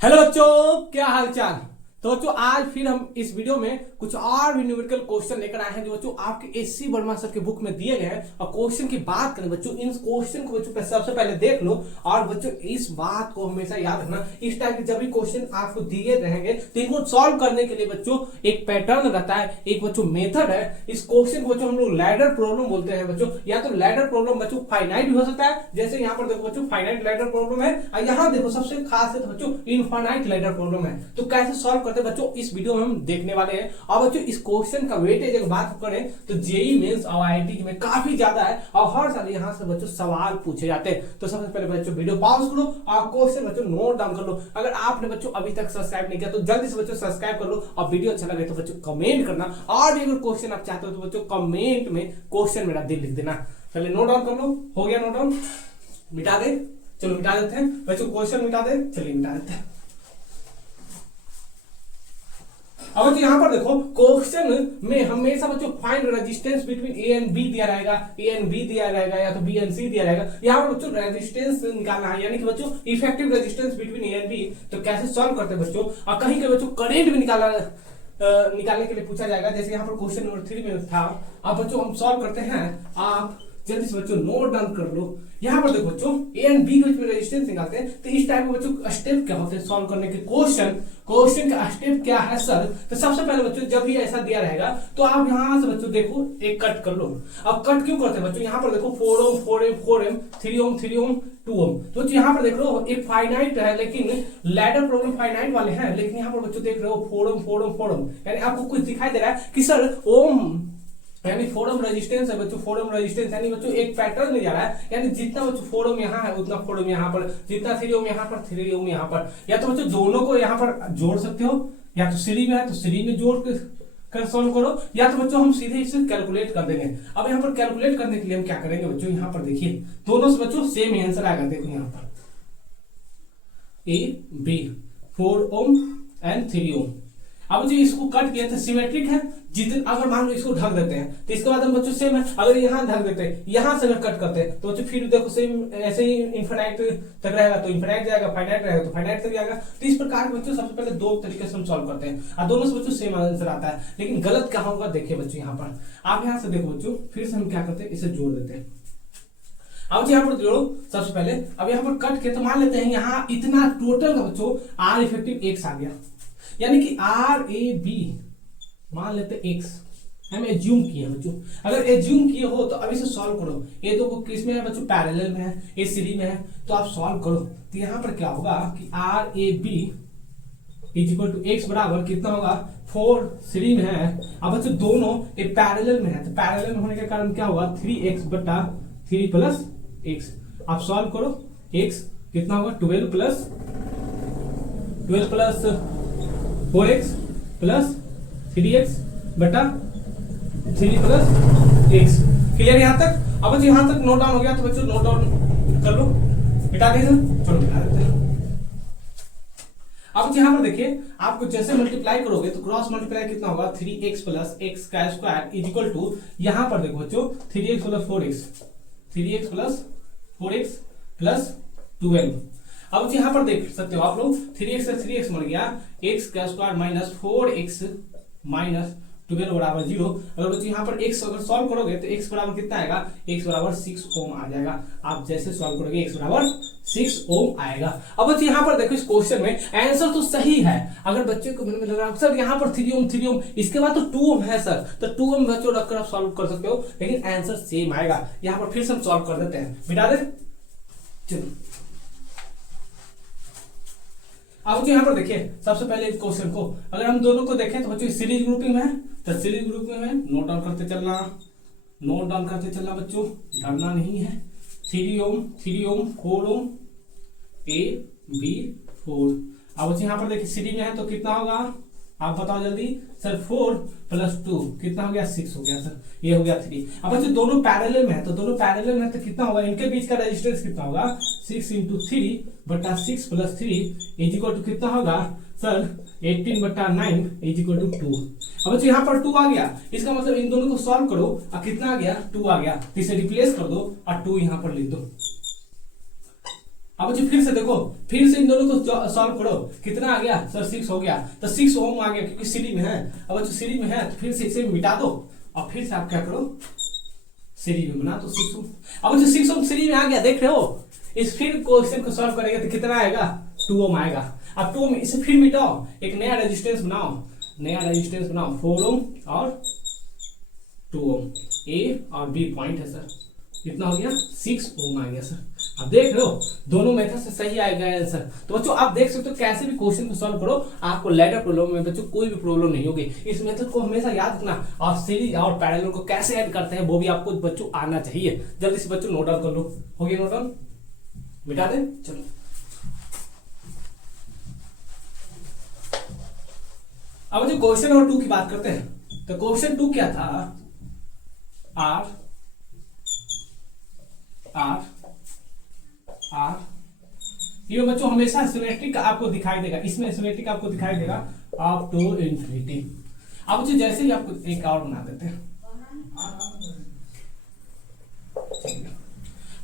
Hello बच्चों, क्या हाल चाल। तो बच्चों आज फिर हम इस वीडियो में कुछ और भी न्यूमेरिकल क्वेश्चन लेकर आए हैं जो बच्चों आपके एससी वर्मा सर के बुक में दिए गए हैं। और क्वेश्चन की बात करें बच्चों, इन क्वेश्चन को बच्चों सबसे पहले देख लो। और बच्चों इस बात को हमेशा याद रखना, इस टाइप के जब भी क्वेश्चन आपको दिए रहेंगे तो इनको सॉल्व करने के लिए बच्चों एक पैटर्न रहता है, एक बच्चों मेथड है। इस क्वेश्चन को बच्चों हम लोग लैडर प्रॉब्लम बोलते हैं बच्चों। या तो लैडर प्रॉब्लम बच्चों फाइनाइट भी हो सकता है, जैसे यहाँ पर देखो बच्चों फाइनाइट लैडर प्रॉब्लम है। और यहाँ देखो सबसे खास है तो बच्चों इनफाइनाइट लैडर प्रॉब्लम है। तो कैसे सॉल्व करते हैं बच्चों इस वीडियो में हम देखने वाले हैं। और बच्चों इस क्वेश्चन का वेटेज अगर बात करें तो जेईई मेंस और आईआईटी में काफी ज्यादा है और हर साल यहाँ से बच्चों सवाल पूछे जाते हैं। तो सबसे पहले बच्चों वीडियो पॉज करो और क्वेश्चन बच्चों नोट डाउन कर लो। अगर आपने बच्चों अभी तक सब्सक्राइब नहीं किया तो जल्दी से बच्चों सब्सक्राइब कर लो। और वीडियो अच्छा लगे तो बच्चों कमेंट करना, और भी अगर क्वेश्चन आप चाहते हो तो बच्चों कमेंट में क्वेश्चन मेरा दिल लिख देना। चलिए नोट डाउन कर लो। हो गया नोट डाउन? मिटा दे, चलो मिटा देते हैं बच्चों, क्वेश्चन मिटा दे। चलिए मिटा देते हैं। अब यहाँ पर देखो क्वेश्चन में हमेशा बच्चों find resistance between A and B दिया रहेगा, ए एंड बी दिया रहेगा या तो बी एंड सी दिया रहेगा। यहाँ पर बच्चों रेजिस्टेंस निकालना है, यानी कि बच्चों effective resistance between A and B. तो कैसे सॉल्व करते हैं बच्चों, और कहीं के बच्चों करेंट भी निकालने के लिए पूछा जाएगा, जैसे यहाँ पर क्वेश्चन नंबर 3 में था। अब बच्चों हम सॉल्व करते हैं, आप जल्दी से बच्चों नोट डाउन कर लो। यहाँ पर देखो बच्चों ए एंड बी के बीच में रेजिस्टेंस निकालते हैं। तो इस टाइप के बच्चों स्टेप क्या होते हैं सॉल्व करने के, क्वेश्चन का स्टेप क्या है सर। तो सबसे पहले बच्चों जब भी ऐसा दिया रहेगा तो आप यहाँ से बच्चों देखो एक कट कर लो। अब कट क्यों करते हैं बच्चों, यहाँ पर देखो 4 ओम 4 एम 4 एम 3 ओम 3 ओम 2 ओम। तो यहाँ पर देख रहे हो एक फाइनाइट है, लेकिन लैडर प्रॉब्लम फाइनाइट वाले हैं, लेकिन यहाँ पर बच्चों देख रहे हो 4 ओम 4 ओम 4 ओम, यानी आपको कुछ दिखाई दे रहा है कि सर ओम यानी 4 ओम रेजिस्टेंस है बच्चों। 4 ओम रेजिस्टेंस यानी बच्चों एक पैटर्न में जा रहा है, यानी जितना बच्चों 4 ओम यहाँ है उतना 4 ओम यहाँ पर, जितना 3 ओम यहाँ पर 3 ओम यहाँ पर। या तो बच्चों दोनों को यहाँ पर जोड़ सकते हो, या तो सीरीज में है तो सीरीज में जोड़ कर सॉल्व करो, या तो बच्चों हम सीधे इसे कैलकुलेट कर देंगे। अब यहाँ पर कैलकुलेट करने के लिए हम क्या करेंगे बच्चों, यहाँ पर देखिए दोनों से बच्चों सेम ही आंसर आएगा। देखो यहाँ पर ए बी 4 ओम एंड 3 ओम। अब जो इसको कट किया था सिमेट्रिक है, जितने अगर मान लो इसको ढक देते हैं तो इसके बाद हम बच्चों सेम है। अगर यहाँ ढक देते हैं, यहाँ से अगर कट करते हैं तो बच्चों फिर देखो सेम ऐसे ही इनफाइनाइट तक रहेगा तो इनफाइनाइट जाएगा, फाइनाइट रहेगा तो फाइनाइट तक जाएगा। तो इस प्रकार के बच्चों सबसे पहले दो तरीके से हम सॉल्व करते हैं और दोनों से बच्चों सेम आंसर आता है। लेकिन गलत क्या होगा देखिए बच्चों, यहाँ पर आप यहाँ से देखो बच्चों, फिर से हम क्या करते हैं इसे जोड़ देते हैं। अब यहाँ पर जोड़ो सबसे पहले। अब यहाँ पर कट के तो मान लेते हैं यहाँ इतना टोटल का बच्चों आर इफेक्टिव एक्स आ गया, यानी कि आर ए बी मान लेते एक्स हम एज्यूम किए बच्चों। अगर एज्यूम किए हो तो अब इसे सॉल्व करो। ये दो को किस में है बच्चों, पैरेलल में है, ये सीरीज में है, तो आप सॉल्व करो। तो यहाँ पर क्या होगा कि R A B is equal to X बराबर कितना होगा 4, सीरीज में है। अब बच्चों दोनों ये पैरेलल में है, तो पैरेलल में होने के कारण क्या होगा 3x बटा 3 प्लस एक्स। आप सॉल्व करो, x कितना होगा 12 प्लस 4x प्लस 3x बटा 3 प्लस x। क्लियर यहाँ तक? अब यहाँ तक नोट डाउन हो गया तो बच्चों नोट डाउन कर लो, मिटा दीजिए। चलो मिटा देते हैं। अब यहाँ पर देखिए आपको जैसे मल्टीप्लाई करोगे तो क्रॉस मल्टीप्लाई कितना होगा 3x प्लस x का स्क्वायर इज इक्वल टू, यहाँ पर देखो बच्चों 3x plus 4x 3x plus 4x plus 12। अब यहाँ पर देख सकते हो आप लोग 3x से 3x मिल गया, x का स्क्वायर माइनस 4x माइनस 12 बराबर 0। अगर बच्चों यहाँ पर x अगर सॉल्व करोगे तो x बराबर कितना आएगा, x बराबर 6 ओम आ जाएगा। आप जैसे सॉल्व करोगे x बराबर 6 ओम आएगा। अब बच्चों यहाँ पर देखो इस क्वेश्चन में आंसर तो सही है। अगर बच्चे को मन में लग रहा है सर यहाँ पर 3 ओम इसके बाद तो 2 ओम है सर, तो 2 ओम बच्चों रखकर आप सॉल्व कर सकते हो, लेकिन आंसर सेम आएगा। यहाँ पर फिर से हम सॉल्व कर देते हैं, मिटा दे। चलो अब यहाँ पर देखिए सबसे पहले इस क्वेश्चन को अगर हम दोनों को देखें तो बच्चों सीरीज ग्रुपिंग में है, तो सीरीज ग्रुपिंग में नोट डाउन करते चलना बच्चों, डरना नहीं है। 3 ओम 4 ओम ए बी 4। अब बच्चों यहाँ पर देखिए सीरीज में है तो कितना होगा आप बताओ जल्दी सर। 4 प्लस 2 कितना हो गया 6 हो गया सर, ये हो गया 3। अब बच्चों दोनों पैरेलल में है तो दोनों पैरेलल में तो कितना होगा, इनके बीच का रेजिस्टेंस कितना होगा 6 इंटू 3 बटा 6 प्लस 3 इज इक्वल टू कितना होगा सर 18 बटा 9 इज इक्वल टू 2। अब बच्चों यहाँ पर 2 आ गया, इसका मतलब इन दोनों को सॉल्व करो और कितना आ गया 2 आ गया, तो इसे रिप्लेस कर दो और 2 यहाँ पर लिख दो। अब बच्चों फिर से देखो, फिर से इन दोनों को सॉल्व करो, कितना आ गया सर 6 हो गया, तो 6 ओम आ गया क्योंकि सीरीज में है। अब बच्चों सीरीज में है तो फिर से इसे मिटा दो और फिर से आप क्या करो सीरीज में बना तो 6 ओम। अब बच्चों 6 ओम सीरीज में आ गया, देख रहे हो। इस फिर क्वेश्चन को सॉल्व करेंगे तो कितना आएगा 2 ओम आएगा। अब 2 ओम इसे फिर मिटाओ, एक नया रेजिस्टेंस बनाओ, नया रेजिस्टेंस बनाओ 4 ओम और 2 ओम, ए और बी पॉइंट है सर, कितना हो गया 6 ओम आ गया सर। अब देख रहे हो दोनों मेथड से सही आएगा आंसर। तो बच्चों आप देख सकते हो कैसे भी क्वेश्चन को सॉल्व करो, आपको लैडर प्रॉब्लम में बच्चों कोई भी प्रॉब्लम नहीं होगी। इस मेथड को हमेशा याद रखना, और सीरीज और पैरेलल को कैसे ऐड करते हैं वो भी आपको बच्चों आना चाहिए। जल्दी से बच्चों नोट डाउन कर लो, हो गया नोट डाउन, मिटा दे। चलो अब जो क्वेश्चन नंबर 2 की बात करते हैं, तो क्वेश्चन 2 क्या था, आर आर आर, ये बच्चों हमेशा सिमेट्रिक आपको दिखाई देगा, इसमें सिमेट्रिक आपको दिखाई देगा अप टू इंफिनिटी। अब बच्चों जैसे ही आपको एक और बना देते हैं,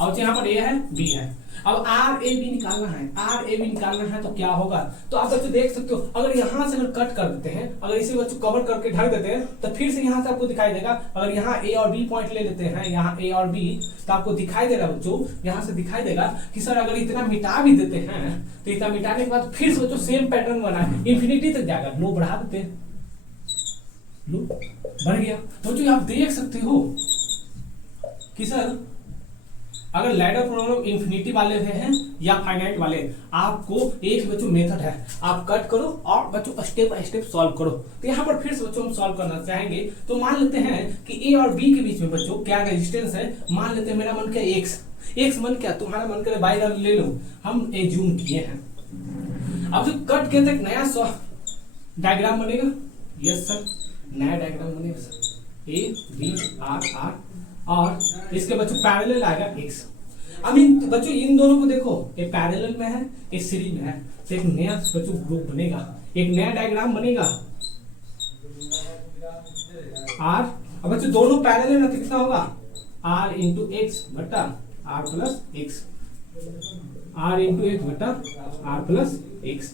अब यहाँ पर ए है बी है, अब आर ए बी निकालना है, आर ए बी निकालना है तो क्या होगा, तो आप बच्चों देख सकते हो, अगर यहाँ से अगर कट कर देते हैं, अगर इसे बच्चों कवर करके ढक देते हैं तो फिर से यहाँ से आपको दिखाई देगा। अगर यहाँ ए और बी पॉइंट ले लेते हैं, यहाँ ए और बी, तो आपको दिखाई देगा बच्चों, यहाँ से दिखाई देगा कि सर अगर इतना मिटा भी देते हैं तो इतना मिटाने के बाद फिर से बच्चों सेम पैटर्न बना है, इंफिनिटी तक जाएगा, लो बढ़ा देते हैं, लो बढ़ गया। बच्चों आप देख सकते हो कि सर अगर लैडर प्रॉब्लम इंफिनिटी वाले हैं या फाइनाइट वाले, आपको एक बच्चों मेथड है, आप कट करो और बच्चों स्टेप बाय स्टेप सॉल्व करो। तो यहाँ पर फिर से बच्चों हम सॉल्व करना चाहेंगे, तो मान लेते हैं कि ए और बी के बीच में बच्चों क्या रेजिस्टेंस है, मान लेते हैं मेरा मन क्या एक्स, एक्स मन क्या तुम्हारा मन करे बाई ले लो, हम एज्यूम किए हैं। अब जो कट के तक नया डायग्राम बनेगा, यस सर नया डायग्राम बनेगा sir, A B R R और इसके बच्चों पैरेलल आएगा x। अब इन बच्चों इन दोनों को देखो, ये पैरेलल में है ये सीरीज में है, तो एक नया बच्चों ग्रुप बनेगा, एक नया डायग्राम बनेगा r। अब बच्चों दोनों पैरेलल है तो कितना होगा r इंटू एक्स बटा r plus x, r into x बटा r प्लस एक्स।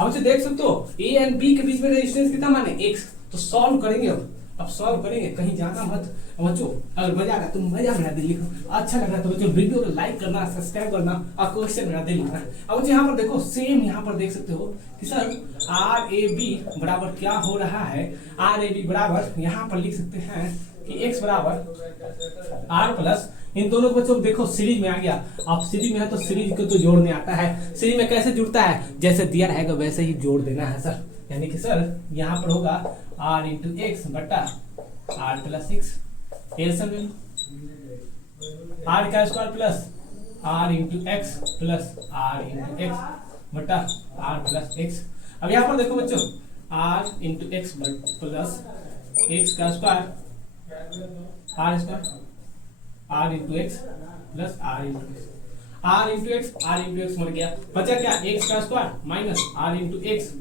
अब बच्चों देख सकते हो a एंड b के बीच में रेजिस्टेंस कितना माने x, तो सॉल्व करेंगे। अब सॉल्व करेंगे, कहीं जाना मत बच्चों। अगर मजा आ रहा है तो मजा मेरा दिल लिखो, अच्छा लग रहा है तो बच्चों वीडियो को लाइक करना, सब्सक्राइब करना और क्वेश्चन मेरा दिल लिखना। अब बच्चों यहाँ पर देखो सेम यहाँ पर देख सकते हो कि सर आर ए बी बराबर क्या हो रहा है, आर ए बी बराबर यहाँ पर लिख सकते हैं कि एक्स बराबर आर प्लस, इन दोनों को बच्चों देखो सीरीज में आ गया। अब सीरीज में है तो सीरीज को तो जोड़ने आता है, सीरीज में कैसे जुड़ता है, जैसे दिया रहेगा वैसे ही जोड़ देना है सर। यानी कि सर यहाँ पर होगा r इंटू एक्स बटा r प्लस एक्स, एलसीएम में r का square plus r into x plus r into x बटा r प्लस एक्स। अब यहाँ पर देखो बच्चों r into x plus x का square r square r into x plus r into x, r into x मर गया, बचा क्या x का स्क्वायर minus r into x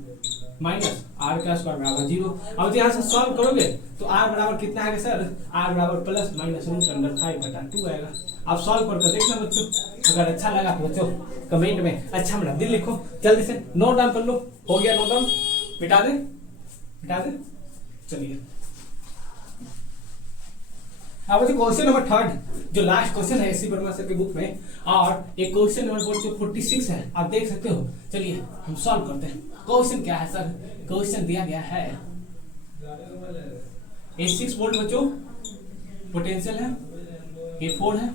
minus r का स्क्वायर बराबर 0। अब यहाँ से सॉल्व करोगे तो r बराबर कितना आएगा सर, r बराबर प्लस माइनस रूट अंडर 5 बटा 2 आएगा। आप सॉल्व करके देखना बच्चों, अगर अच्छा लगा तो बच्चों कमेंट में अच्छा मेरा दिल लिखो, जल्दी से नोट डाउन कर लो। हो गया नोट डाउन, मिटा दे मिटा दे। चलिए अब जो क्वेश्चन नंबर 3 जो लास्ट क्वेश्चन है एससी वर्मा सर के बुक में, और एक क्वेश्चन नंबर जो 46 है, आप देख सकते हो। चलिए हम सॉल्व करते हैं। क्वेश्चन क्या है सर, क्वेश्चन दिया गया है ए 6 वोल्ट बच्चों पोटेंशियल है, ए 4 है,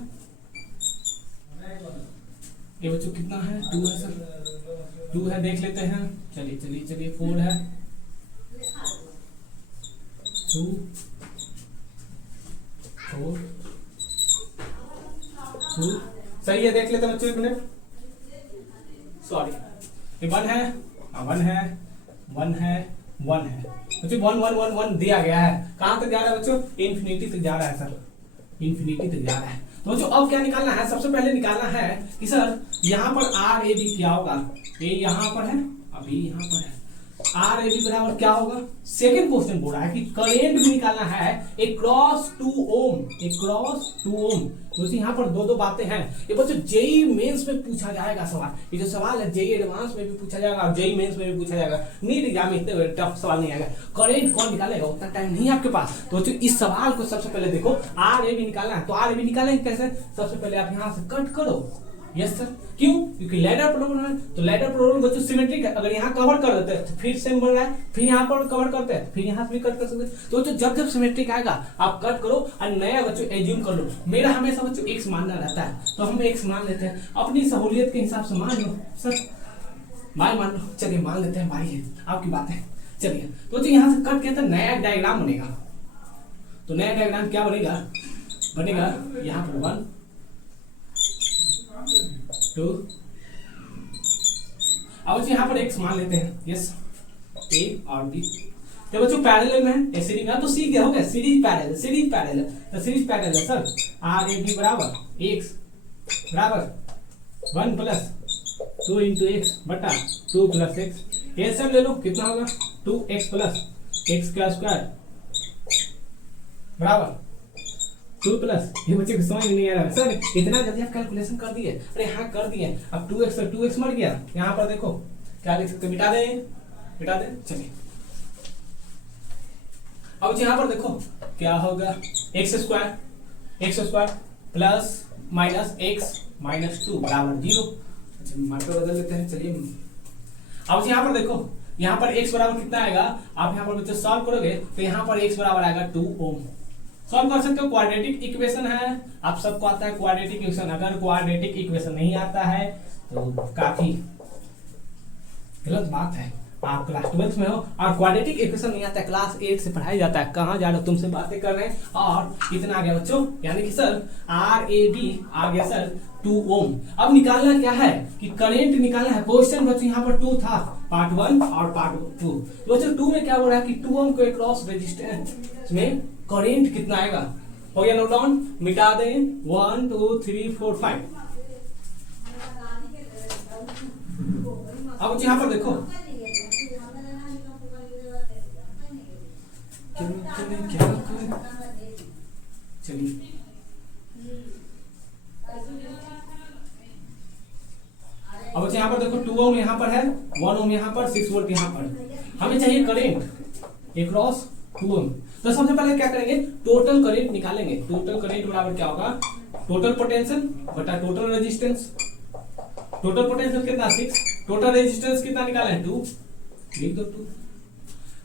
ये बच्चों कितना है 2 है सर, 2 है देख लेते हैं। चलिए चलिए चलिए 4 है 2 4 2 सही है, देख लेते हैं बच्चों एक मिनट। सॉरी ये 1 है, 1 है 1 है 1 है बच्चों, 1 1 1 1 दिया गया है। कहां तक जा रहा है बच्चों, इंफिनिटी तक जा रहा है सर, इंफिनिटी तक जा रहा है। तो बच्चों अब क्या निकालना है, सबसे पहले निकालना है कि सर यहाँ पर आर ए बी क्या होगा, ए यहाँ पर है अभी यहाँ पर है, आर ए बी बराबर क्या होगा, सेकंड क्वेश्चन बोल रहा है कि करेंट भी निकालना है अक्रॉस 2 ओम, अक्रॉस 2 ओम। तो यहाँ पर दो बातें हैं। ये बच्चों जेई मेंस में पूछा जाएगा सवाल, ये जो सवाल है जेई एडवांस में भी पूछा जाएगा और जेई मेंस में भी पूछा जाएगा। नीट एग्जाम में इतने टफ सवाल नहीं आएगा। करेंट कौन निकालेगा, उतना टाइम नहीं है आपके पास। तो बच्चों इस सवाल को सबसे पहले देखो, आर ए बी निकालना है। तो आर ए बी निकालेंगे कैसे, सबसे पहले आप यहाँ से कट करो। यस सर, क्यों, क्योंकि लैडर प्रॉब्लम है। तो लैडर प्रॉब्लम बच्चों सिमेट्रिक है, अगर यहाँ कवर कर देते हैं तो फिर सेम बन रहा है, फिर यहाँ पर कवर करते हैं, फिर यहाँ भी कट कर सकते हैं। तो जब जब सिमेट्रिक आएगा आप कट करो और नया बच्चों एज्यूम कर लो। मेरा हमेशा बच्चों एक्स मानना रहता है, तो हम एक्स मान लेते हैं, अपनी सहूलियत के हिसाब से मान लो सर, बाय मान लो, चलिए मान लेते हैं बाई है, आपकी बात है। चलिए तो यहाँ से कट के नया डायग्राम बनेगा। तो नया डायग्राम क्या बनेगा, बनेगा यहाँ पर 1 2। अब यहाँ पर x मान लेते हैं, यस a और b। तो बच्चों पैरेलल में है, सीरीज में, तो सी क्या हो गया, सीरीज पैरेलल, सीरीज पैरेलल। तो series parallel sir R A B बराबर x बराबर 1 प्लस 2 इंटू एक्स बटा 2 प्लस एक्स। ये सब ले लो, कितना होगा 2x प्लस एक्स का स्क्वायर बराबर 2 प्लस, ये बच्चे को समझ नहीं आ रहा है सर, इतना जल्दी आप कैलकुलेशन कर दिए। अरे हाँ कर दिए। अब 2x और 2x मर गया, यहाँ पर देखो क्या लिख सकते, मिटा दें, मिटा दें। चलिए अब यहाँ पर देखो क्या होगा, x square plus minus x minus 2 बराबर 0। अच्छा मार्कर बदल लेते हैं। चलिए अब यहाँ पर देखो, यहाँ पर x बराबर कितना आएगा, आप यहाँ पर बच्चे सॉल्व करोगे तो यहाँ पर x बराबर आएगा 2 ओम। सॉल्व कर सकते हो, क्वाड्रेटिक इक्वेशन है, आप सबको आता है क्वाड्रेटिक इक्वेशन। अगर क्वाड्रेटिक इक्वेशन नहीं आता है तो काफी गलत बात है। आप क्लास 12 में हो और क्वाड्रेटिक इक्वेशन नहीं आता है, क्लास 8 से पढ़ाया जाता है। कहाँ जा रहे हो, तुमसे बातें कर रहे हैं। और इतना आ गया बच्चों, यानी कि सर आर ए बी आ गया सर 2 ओम। अब निकालना क्या है कि करंट निकालना है। क्वेश्चन बच्चों यहाँ पर 2 था, पार्ट 1 और पार्ट 2। बच्चों 2 में क्या बोल रहा है कि 2 ओम को क्रॉस रेजिस्टेंस में करंट कितना आएगा। हो गया नोट डाउन, मिटा दें 1 2 3 4 5। अब यहाँ पर देखो चलिए अब यहाँ पर देखो 2 ओम यहाँ पर है, 1 ओम यहाँ पर, 6 वोल्ट यहाँ पर। हमें चाहिए करंट अक्रॉस 2 ओम। तो सबसे पहले क्या करेंगे, टोटल करंट निकालेंगे। टोटल करंट बराबर क्या होगा, टोटल पोटेंशियल बटा टोटल रेजिस्टेंस। टोटल पोटेंशियल कितना 6, टोटल रेजिस्टेंस कितना निकाले हैं 2, लिख दो 2,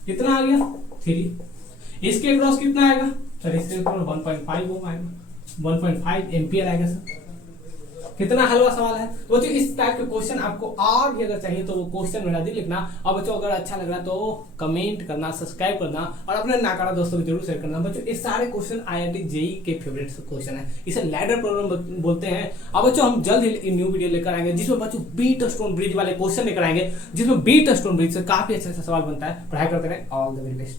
कितना आ गया 3। इसके अक्रॉस कितना आएगा सर, इसके अक्रॉस 1.5 ओम आएगा, 1.5 एम्पियर आएगा सर। कितना हलवा सवाल है। तो बच्चों इस टाइप के क्वेश्चन आपको और भी अगर चाहिए तो वो क्वेश्चन मेरा दी लिखना। और बच्चों अगर अच्छा लग रहा तो कमेंट करना, सब्सक्राइब करना और अपने नाकारा दोस्तों को जरूर शेयर करना। बच्चों ये सारे क्वेश्चन आईआईटी जेई के फेवरेट क्वेश्चन है, इसे लैडर प्रॉब्लम बोलते हैं। अब बच्चों हम जल्द ही न्यू वीडियो लेकर आएंगे जिसमें बच्चों बीट स्टोन ब्रिज वाले क्वेश्चन लेकर आएंगे, जिसमें बीट स्टोन ब्रिज से काफी अच्छा सवाल बनता है। पढ़ाई करते रहे, ऑल द वेरी बेस्ट।